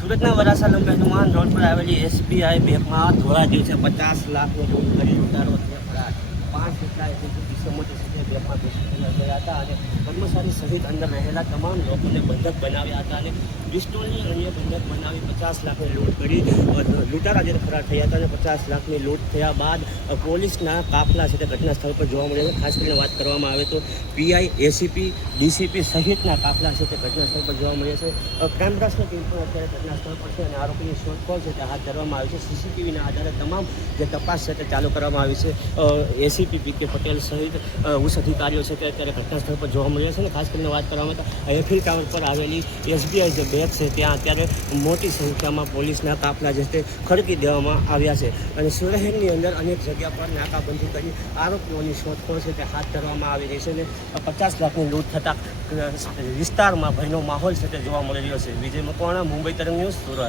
સુરતના વરાછા લંબે હનુમાન રોડ પર આવેલી એસબીઆઈ બેંકમાં ધોળાજી છે 50 લાખનો લૂંટ કરી લૂંટારો થયા ફરાર. 5 જેટલા કિસ્સામાં બેંકમાં ઘૂસી ગયા હતા અને કર્મચારી સહિત અંદર રહેલા તમામ લોકોને બંધક બનાવ્યા હતા અને પિસ્તોલની અન્ય બંધક બનાવી 50 લાખની લૂંટ કરી લૂંટારા જે ફરાર થયા હતા અને 50 લાખની લૂંટ થયા બાદ પોલીસના કાફલા છે તે ઘટના સ્થળ પર જોવા મળ્યા છે. ખાસ કરીને વાત કરવામાં આવે તો પીઆઈ, એસીપી, ડીસીપી સહિતના કાફલા છે તે ઘટના સ્થળ પર જોવા મળ્યા છે. ક્રાઇમ બ્રાન્ચની ટીમ પણ અત્યારે ઘટના સ્થળ પર છે અને આરોપીની શોધખોળ છે તે હાથ ધરવામાં આવી છે. સીસીટીવીના આધારે તમામ જે તપાસ છે તે ચાલુ કરવામાં આવી છે. એસીપી પી કે પટેલ સહિત ઉચ્ચ અધિકારીઓ છે તે અત્યારે ઘટના સ્થળ પર જોવા મળ્યા છે અને ખાસ કરીને વાત કરવામાં તો એફિલ ટાવર પર આવેલી એસબીઆઈ જે બેંક છે ત્યાં અત્યારે મોટી સંખ્યામાં પોલીસના કાફલા જે તે ખડકી દેવામાં આવ્યા છે અને શહેરની અંદર અનેક જગ્યા પર નાકાબંધી કરી આરોપીઓની શોધખોળ છે તે હાથ ધરવામાં આવી રહી છે અને 50 લાખની લૂંટ થતાં વિસ્તારમાં ભયનો માહોલ છે તે જોવા મળી રહ્યો છે. વિજય મકવાણા, મુંબઈ તરંગ ન્યૂઝ, સુરત.